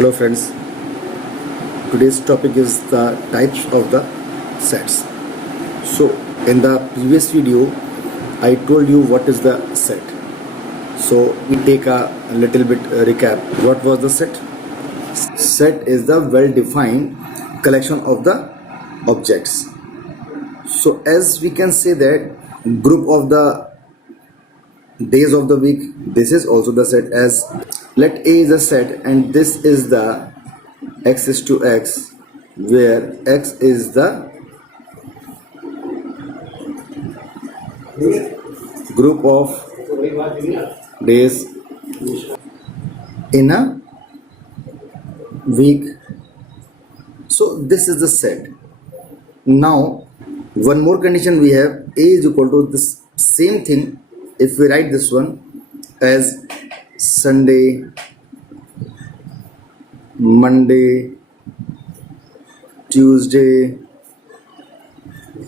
Hello friends, today's topic is the types of the sets. So in the previous video I told you what is the set. So we take a little bit recap. What was the set? Set is the well-defined collection of the objects. So as we can say that group of the days of the week, this is also the set. As let A is a set and this is the x is to x, where x is the group of days in a week. So this is the set. Now one more condition we have, A is equal to this same thing. If we write this one as Sunday, Monday, Tuesday,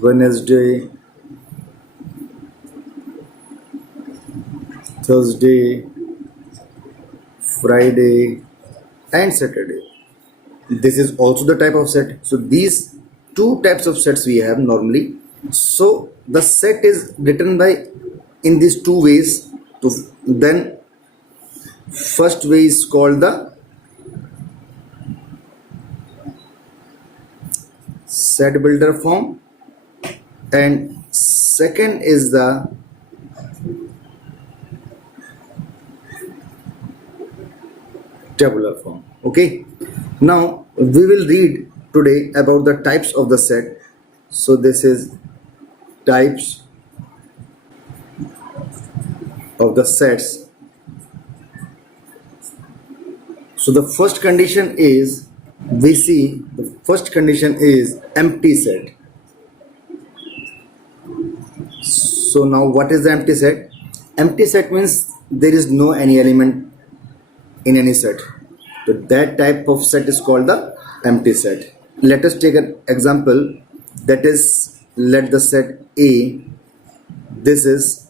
Wednesday, Thursday, Friday and Saturday. This is also the type of set. So these two types of sets we have normally. So the set is written by in these two ways. Then first way is called the set builder form and second is the tabular form. Okay, now we will read today about the types of the set. So this is types of the sets. So the first condition is, we see the first condition is empty set. So now what is the empty set? Empty set means there is no any element in any set. So that type of set is called the empty set. Let us take an example, that is, let the set A, this is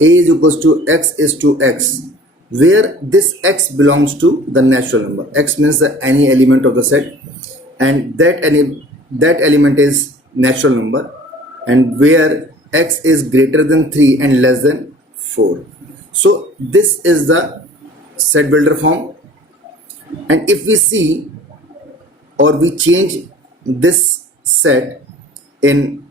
A is equals to x is to x, where this x belongs to the natural number. X means the any element of the set and that element is natural number, and where x is greater than 3 and less than 4. So this is the set builder form. And if we see or we change this set in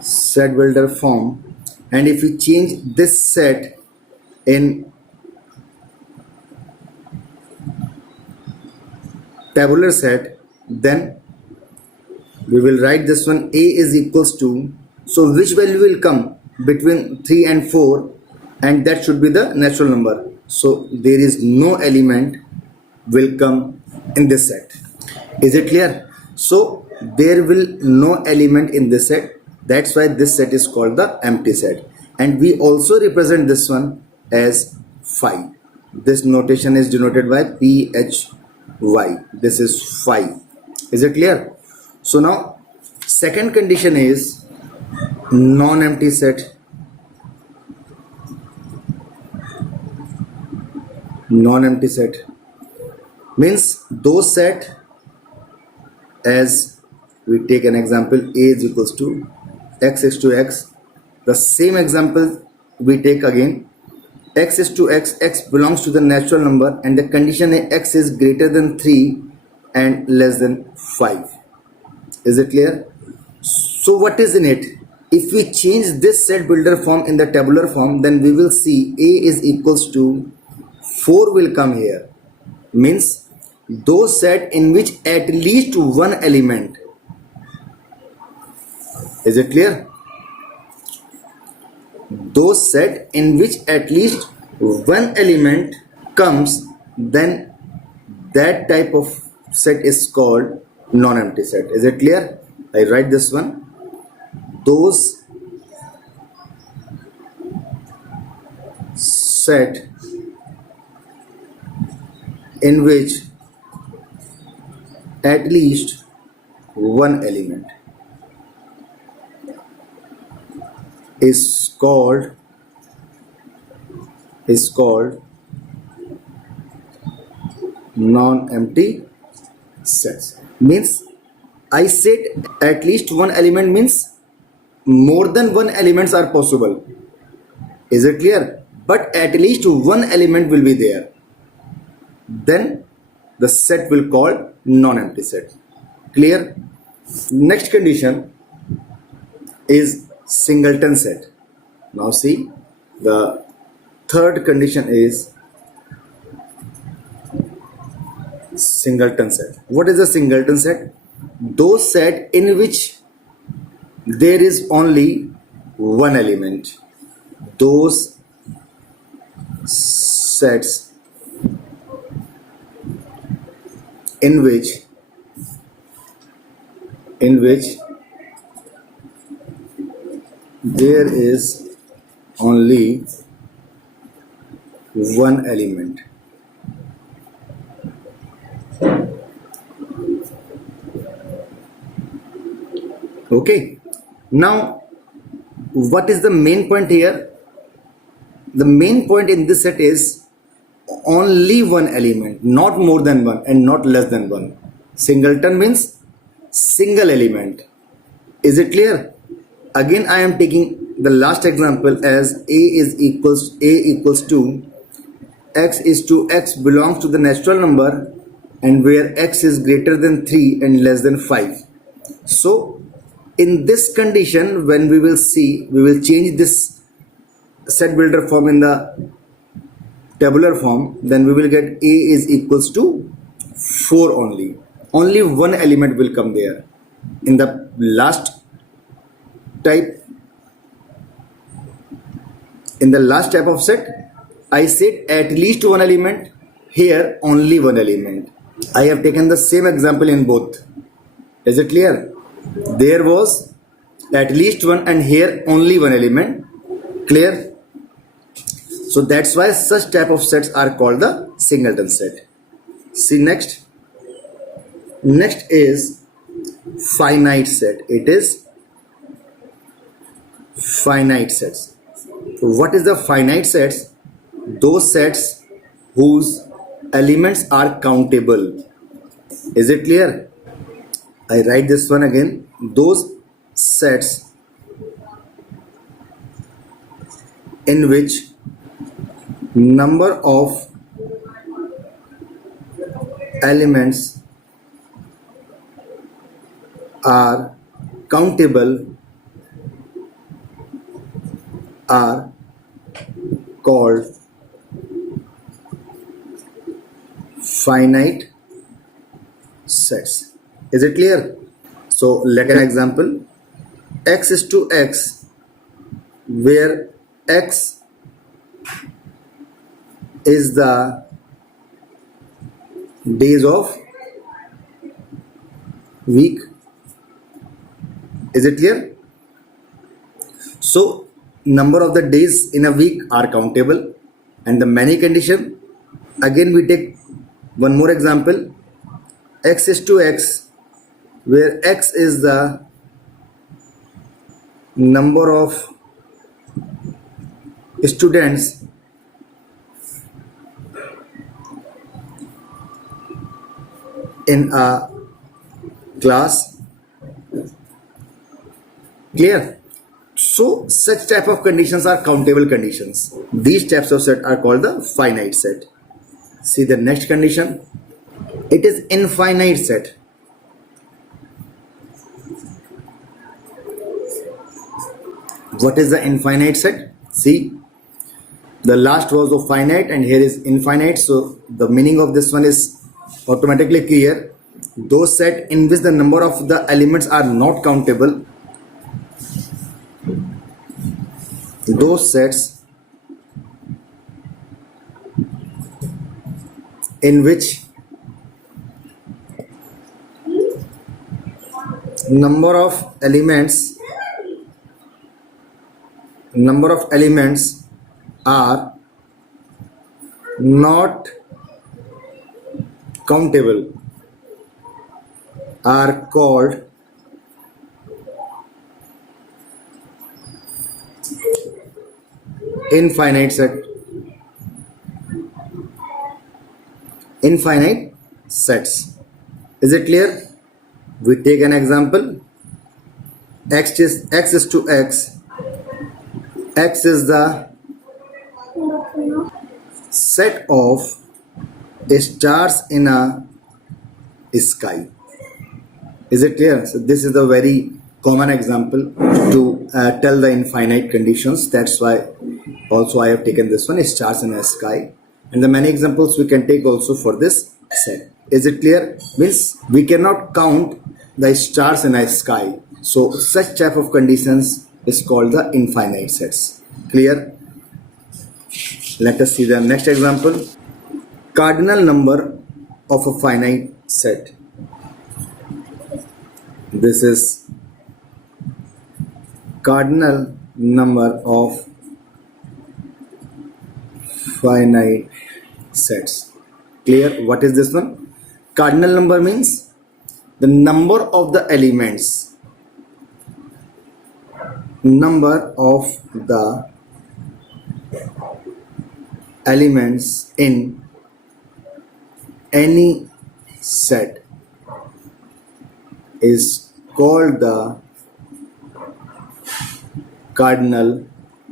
set builder form, and if we change this set in tabular set, then we will write this one A is equals to, so which value will come between 3 and 4, and that should be the natural number. So there is no element will come in this set. Is it clear? So there will no element in this set. That's why this set is called the empty set. And we also represent this one as phi. This notation is denoted by PHY. This is phi. Is it clear? So now second condition is non-empty set. Non-empty set means those set, as we take an example, A is equals to x is to x. The same example we take again, x is to x, x belongs to the natural number and the condition is x is greater than 3 and less than 5. Is it clear? So what is in it? If we change this set builder form in the tabular form, then we will see A is equals to 4 will come here. Means those set in which at least one element. Is it clear? Those set in which at least one element comes, then that type of set is called non-empty set. Is it clear? I write this one. Those set in which at least one element is called is called non-empty sets. Means I said at least one element means more than one elements are possible. Is it clear? But at least one element will be there. Then the set will call non-empty set. Clear? Next condition is Singleton set. Now see, the third condition is Singleton set. What is a Singleton set? Those set in which there is only one element. Those sets in which there is only one element. Okay. Now, what is the main point here? The main point in this set is only one element, not more than one and not less than one. Singleton means single element. Is it clear? Again, I am taking the last example as a equals to x is to x belongs to the natural number and where x is greater than 3 and less than 5. So in this condition, when we will change this set builder form in the tabular form, then we will get a is equals to 4 only. Only one element will come there. In the last type of set, I said at least one element. Here only one element. I have taken the same example in both. Is it clear? There was at least one and here only one element. Clear? So that's why such type of sets are called the Singleton set. See next. Next is finite set. It is finite sets. So what is the finite sets? Those sets whose elements are countable. Is it clear? I write this one again. Those sets in which number of elements are countable are called finite sets. Is it clear? So let an example. X is to x where x is the days of week. Is it clear? So number of the days in a week are countable, and the many condition, again we take one more example. X is to x where x is the number of students in a class. Clear? So such type of conditions are countable conditions. These types of set are called the finite set. See the next condition. It is infinite set. What is the infinite set? See, the last was of finite and here is infinite. So the meaning of this one is automatically clear. Those set in which the number of the elements are not countable. Those sets in which number of elements are not countable are called infinite set. infinite sets. Is it clear? We take an example. X is to x. X is the set of stars in a sky. Is it clear? So this is the very common example to tell the infinite conditions. That's why also I have taken this one, stars in a sky. And the many examples we can take also for this set. Is it clear? Means we cannot count the stars in a sky. So such type of conditions is called the infinite sets. Clear? Let us see the next example. Cardinal number of a finite set. This is cardinal number of finite sets. Clear? What is this one? Cardinal number means the number of the elements. Number of the elements in any set is called the cardinal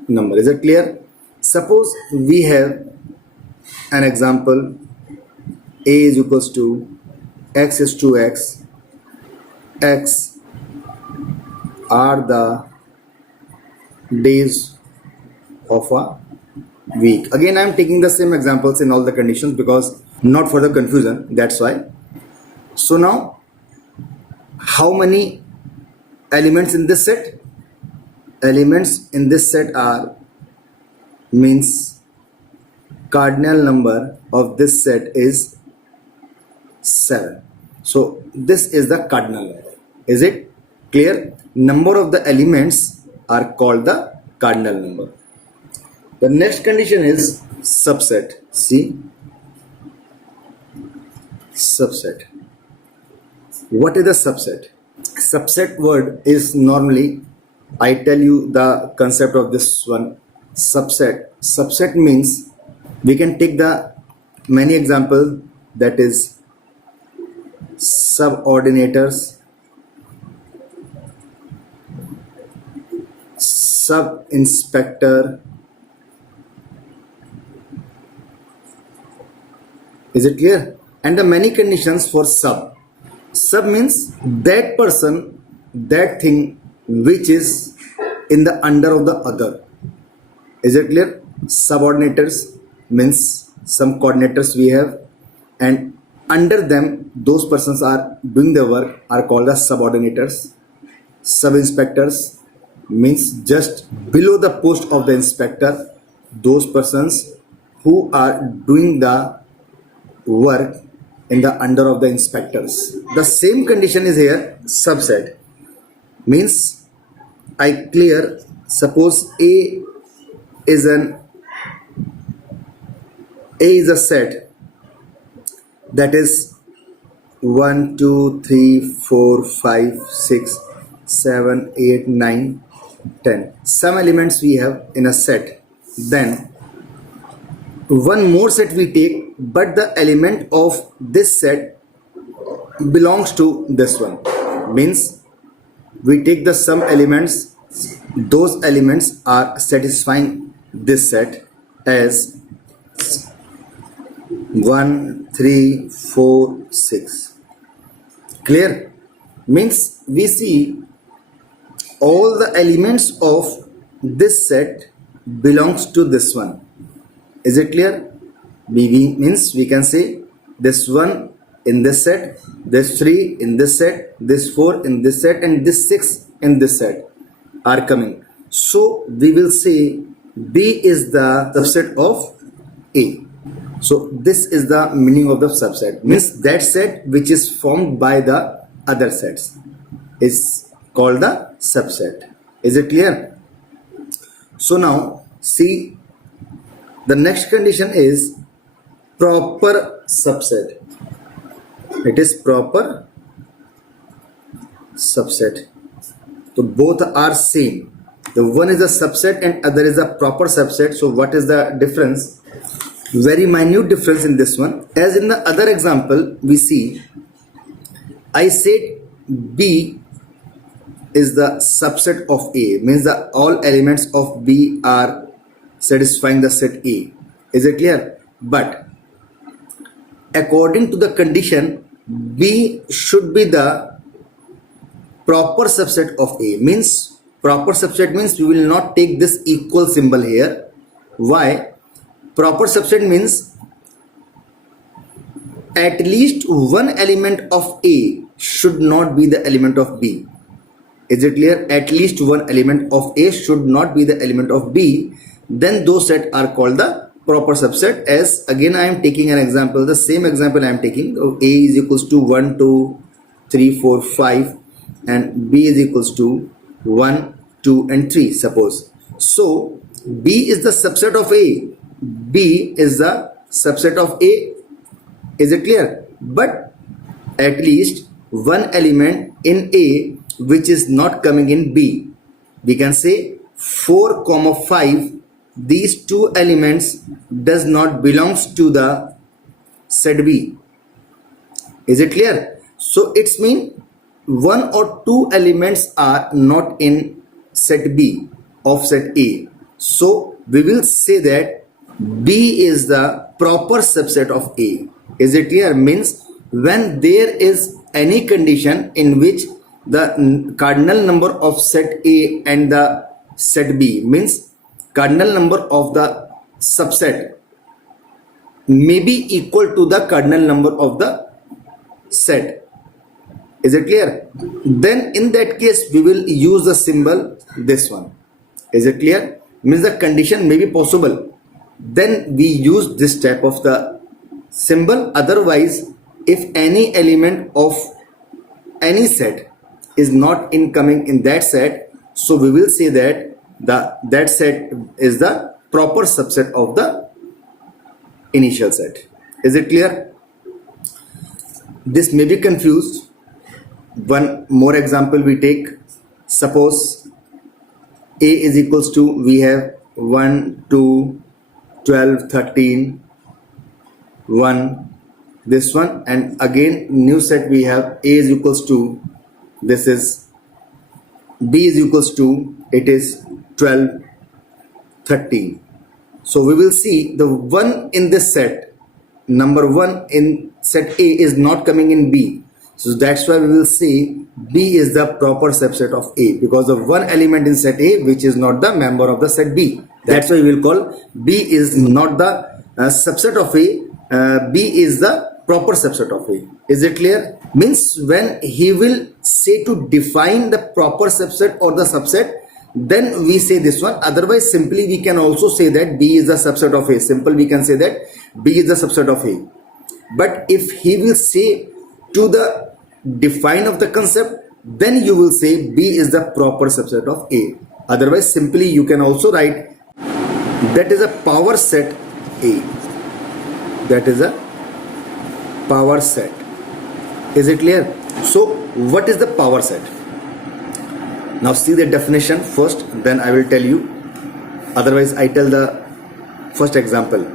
number. Is it clear? Suppose we have an example. A is equals to x is to x. X are the days of a week. Again, I am taking the same examples in all the conditions because not for the confusion. That's why. So now, how many elements in this set? Elements in this set are means cardinal number of this set is 7. So this is the cardinal number. Is it clear? Number of the elements are called the cardinal number. The next condition is subset. See, subset. What is a subset? Subset word is normally, I tell you the concept of this one. Subset means we can take the many examples, that is subordinators, sub-inspector. Is it clear? And the many conditions for sub. Sub means that person, that thing which is in the under of the other. Is it clear? Subordinators means some coordinators we have, and under them those persons are doing the work are called as subordinators. Sub-inspectors means just below the post of the inspector, those persons who are doing the work in the under of the inspectors. The same condition is here. Subset means I clear, suppose A is a set that is 1 2 3 4 5 6 7 8 9 10. Some elements we have in a set. Then one more set we take, but the element of this set belongs to this one. Means we take the some elements, those elements are satisfying this set as 1 3 4 6. Clear? Means we see all the elements of this set belongs to this one. Is it clear? Means we can say this one in this set, this 3 in this set, this 4 in this set, and this 6 in this set are coming. So we will say B is the subset of A. So this is the meaning of the subset. Means that set which is formed by the other sets is called the subset. Is it clear? So now see, the next condition is proper subset. It is proper subset. So both are same. The one is a subset and other is a proper subset. So what is the difference? Very minute difference in this one. As in the other example, we see I said B is the subset of A, means that all elements of B are satisfying the set A. Is it clear? But according to the condition, B should be the proper subset of A. Means proper subset means we will not take this equal symbol here. Why? Proper subset means at least one element of A should not be the element of B. Is it clear? At least one element of A should not be the element of B. Then those sets are called the proper subset. As again I am taking an example, the same example I am taking. A is equals to 1, 2, 3, 4, 5 and B is equals to 1, 2 and 3 suppose. So B is the subset of A. B is the subset of A. Is it clear? But at least one element in A which is not coming in B. We can say 4, 5. These two elements does not belongs to the set B. Is it clear? So it's mean one or two elements are not in set B of set A. So we will say that B is the proper subset of A. Is it clear? Means when there is any condition in which the cardinal number of set A and the set B, means cardinal number of the subset may be equal to the cardinal number of the set. Is it clear? Then in that case we will use the symbol this one. Is it clear? Means the condition may be possible. Then we use this type of the symbol. Otherwise, if any element of any set is not incoming in that set, so we will say that that set is the proper subset of the initial set. Is it clear? This may be confused. One more example we take. Suppose A is equals to, we have 1, 2, 12, 13, 1, this one, and again new set we have A is equals to, this is B is equals to, it is 12, 13. So we will see the one in this set, number 1 in set A is not coming in B. So that's why we will say B is the proper subset of A, because of one element in set A which is not the member of the set B. That's why we will call B is not the subset of A, B is the proper subset of A. Is it clear? Means when he will say to define the proper subset or the subset, then we say this one. Otherwise simply we can also say that B is the subset of A. Simple we can say that B is the subset of A. But if he will say to the define of the concept, then you will say B is the proper subset of A. Otherwise simply you can also write that is a power set A. That is a power set. Is it clear? So what is the power set? Now see the definition first, then I will tell you. Otherwise I tell the first example.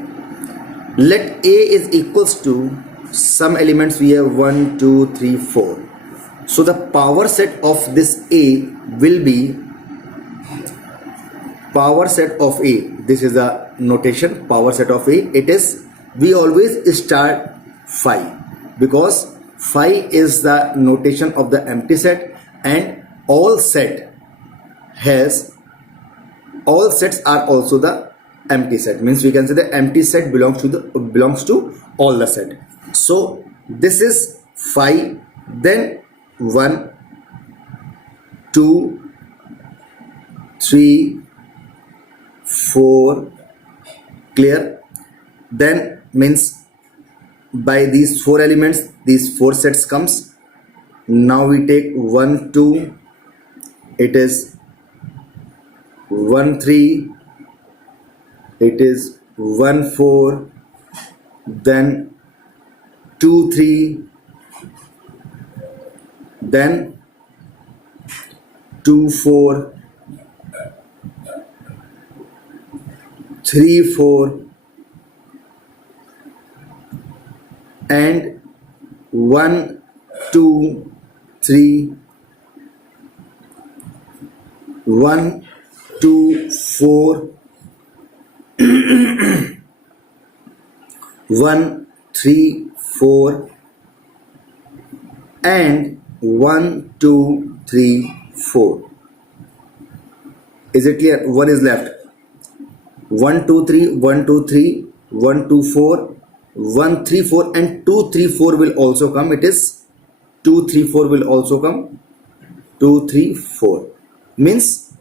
Let A is equals to some elements we have 1, 2, 3, 4. So the power set of this A will be power set of A. This is the notation, power set of A. It is, we always start phi, because phi is the notation of the empty set, and all sets are also the empty set. Means we can say the empty set belongs to all the set. So this is phi, then 1, 2, 3, 4, clear? Then means by these 4 elements, these 4 sets comes. Now we take 1, 2, it is 1, 3, it is 1, 4, then 2, 3, then 2, 4, 3, 4, and 1, 2, 3, 1, 2, 4, 1, 3, 4, and 1, 2, 3, 4. Is it clear? 1 is left. 1, 2, 3, 1, 2, 3, 1, 2, 4, 1, 3, 4, and 2, 3, 4 will also come. It is 2, 3, 4 will also come. 2, 3, 4. Means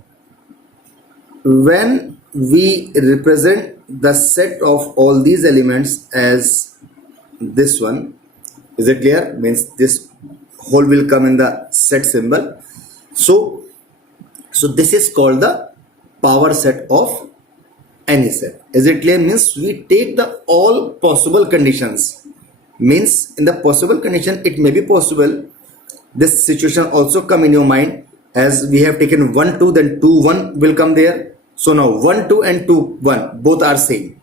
when we represent the set of all these elements as this one, is it clear? Means this whole will come in the set symbol. So this is called the power set of any set. Is it clear? Means we take the all possible conditions. Means in the possible condition, it may be possible this situation also come in your mind, as we have taken 1, 2, then 2, 1 will come there. So now 1, 2 and 2, 1 both are same.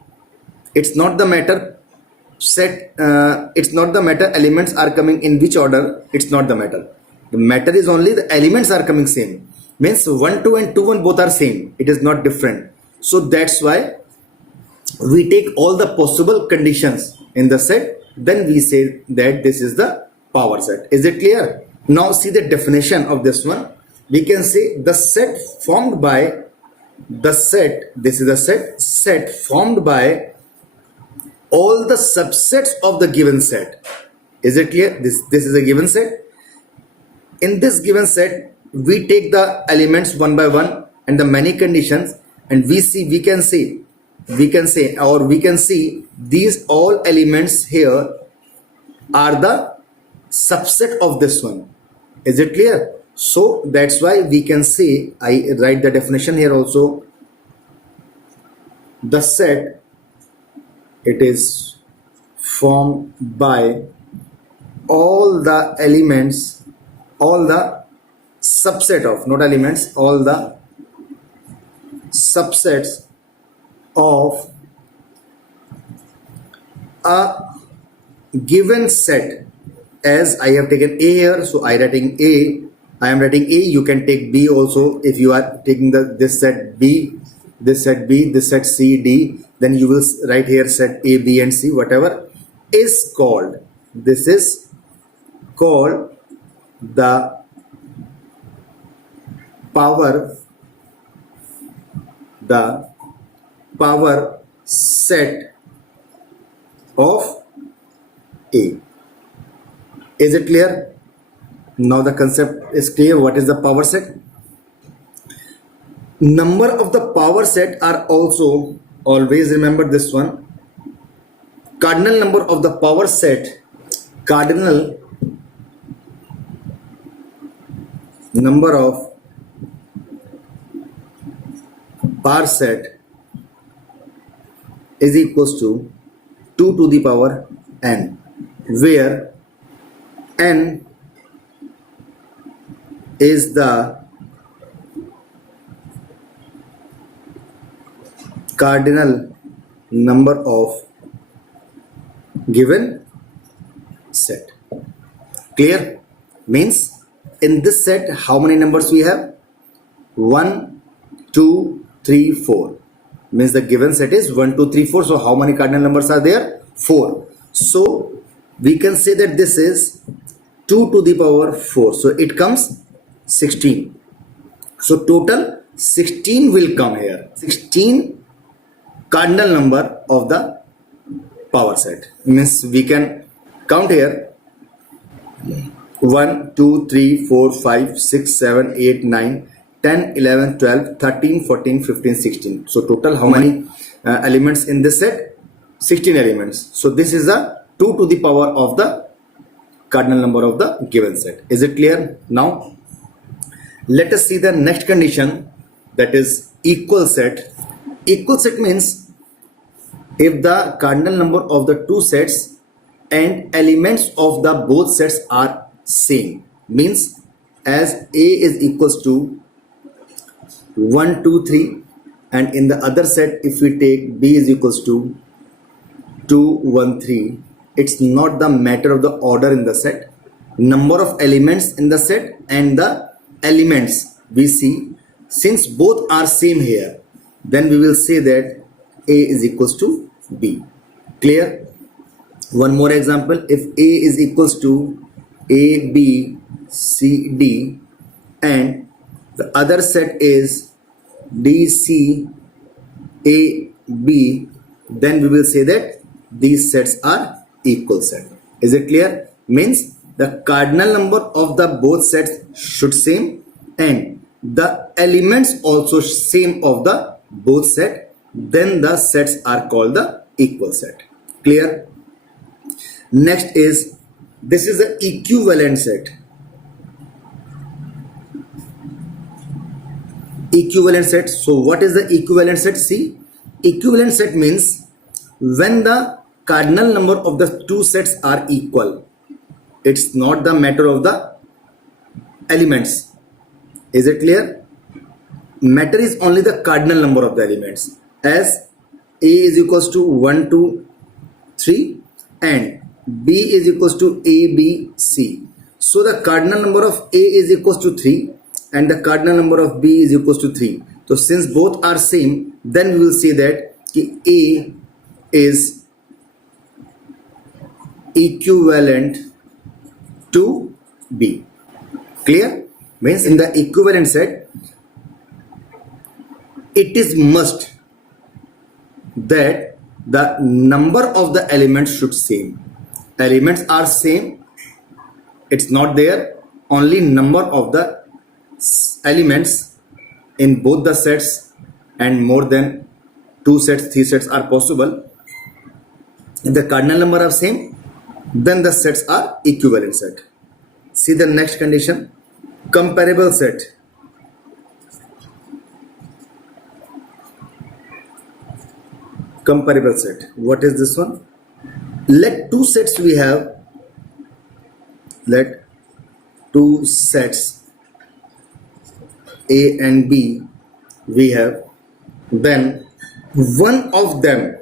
It's not the matter set, it's not the matter elements are coming in which order. It's not the matter. The matter is only the elements are coming same. Means 1, 2 and 2, 1 both are same. It is not different. So that's why we take all the possible conditions in the set. Then we say that this is the power set. Is it clear? Now see the definition of this one. We can say the set formed by the set. This is the set formed by all the subsets of the given set. Is it clear? This is a given set. In this given set, we take the elements one by one and the many conditions, and we can see these all elements here are the subset of this one. Is it clear? So that's why we can say, I write the definition here also. The set, it is formed by all the elements, all the subset of, not elements, all the subsets of a given set. As I have taken A here, so I am writing A. You can take B also. If you are taking this set B, this set C, D, then you will write here set A, B, and C. Whatever is called, this is called the power set of A. Is it clear? Now the concept is clear. What is the power set? Number of the power set are also, always remember this one, cardinal number of the power set. Cardinal number of power set is equals to 2 to the power n, where n is the cardinal number of given set. Clear? Means in this set, how many numbers we have? 1, 2, 3, 4. Means the given set is 1, 2, 3, 4. So how many cardinal numbers are there? 4. So we can say that this is 2 to the power 4. So it comes 16. So total 16 will come here. 16 cardinal number of the power set. Means we can count here 1, 2, 3, 4, 5, 6, 7, 8, 9, 10, 11, 12, 13, 14, 15, 16. So total how many elements in this set? 16 elements. So this is the 2 to the power of the cardinal number of the given set. Is it clear? Now let us see the next condition, that is equal set. Equal set means if the cardinal number of the two sets and elements of the both sets are same. Means as A is equals to 1, 2, 3, and in the other set if we take B is equals to 2, 1, 3, It's not the matter of the order in the set, number of elements in the set, and the elements we see. Since both are same here, then we will say that A is equals to B. Clear? One more example. If A is equals to A, B, C, D, and the other set is D, C, A, B, then we will say that these sets are equal set. Is it clear? Means the cardinal number of the both sets should same and the elements also same of the both set, then the sets are called the equal set. Clear? Next is, this is the equivalent set. Equivalent set. So what is the equivalent set? See, equivalent set means when the cardinal number of the two sets are equal. It's not the matter of the elements. Is it clear? Matter is only the cardinal number of the elements. As A is equals to 1, 2, 3 and B is equals to A, B, C. So the cardinal number of A is equals to 3 and the cardinal number of B is equals to 3. So since both are same, then we will say that A is equivalent to B. Clear? Means in the equivalent set, it is must that the number of the elements should same. Elements are same, it's not there, only number of the elements in both the sets, and more than 2 sets, 3 sets are possible. If the cardinal number are same, then the sets are equivalent set. See the next condition, comparable set. Comparable set. What is this one? Let two sets we have. Let two sets A and B we have. Then one of them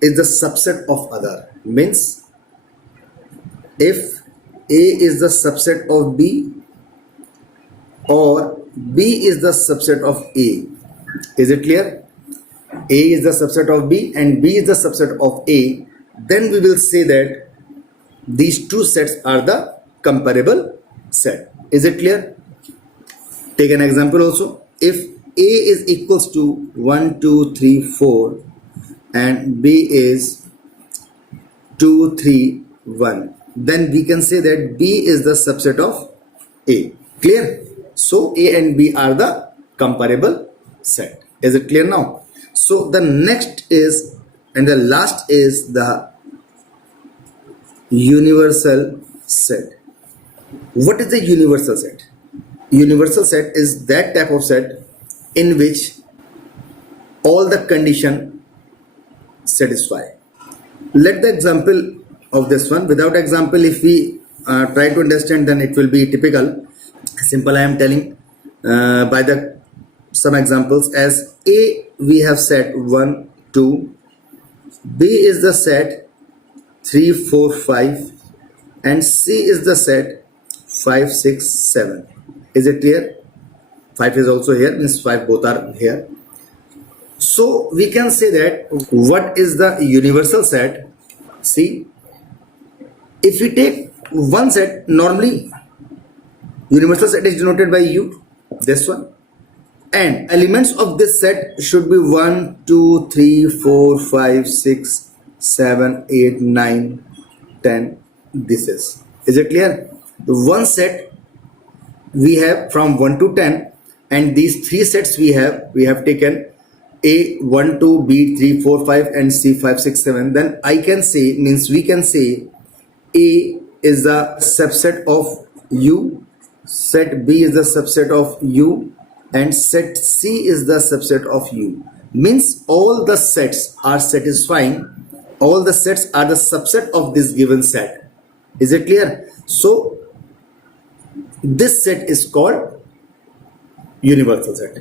is the subset of other. Means if A is the subset of B or B is the subset of A. Is it clear? A is the subset of B and B is the subset of A. Then we will say that these two sets are the comparable set. Is it clear? Take an example also. If A is equals to 1, 2, 3, 4 and B is 2, 3, 1, then we can say that B is the subset of A. Clear? So A and B are the comparable set. Is it clear now? So the next is, and the last is the universal set. What is the universal set? Universal set is that type of set in which all the condition satisfy. Let the example of this one. Without example, if we try to understand, then it will be typical. Simple, I am telling by the some examples. As A we have set 1, 2, B is the set 3, 4, 5 and C is the set 5, 6, 7. Is it clear? 5 is also here, means 5 both are here. So we can say that what is the universal set? See, if we take one set, normally universal set is denoted by U, this one, and elements of this set should be 1, 2, 3, 4, 5, 6, 7, 8, 9, 10. This is it clear? The one set we have from 1 to 10, and these three sets we have taken A 1, 2, B 3, 4, 5 and C 5, 6, 7. Then I can say, means we can say A is the subset of U, set B is the subset of U, and set C is the subset of U. Means all the sets are satisfying, all the sets are the subset of this given set. Is it clear? So this set is called universal set.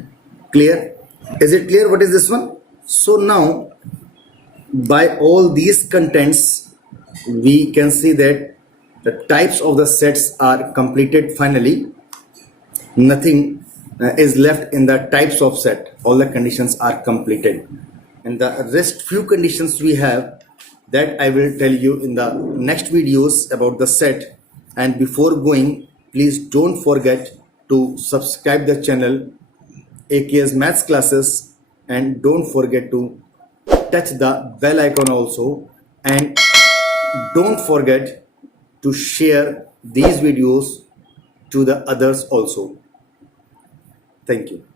Clear? Is it clear what is this one? So now by all these contents we can see that the types of the sets are completed finally. Nothing is left in the types of set. All the conditions are completed, and the rest few conditions we have, that I will tell you in the next videos about the set. And before going, please don't forget to subscribe the channel AKS Maths Classes, and don't forget to touch the bell icon also, and don't forget to share these videos to the others also. Thank you.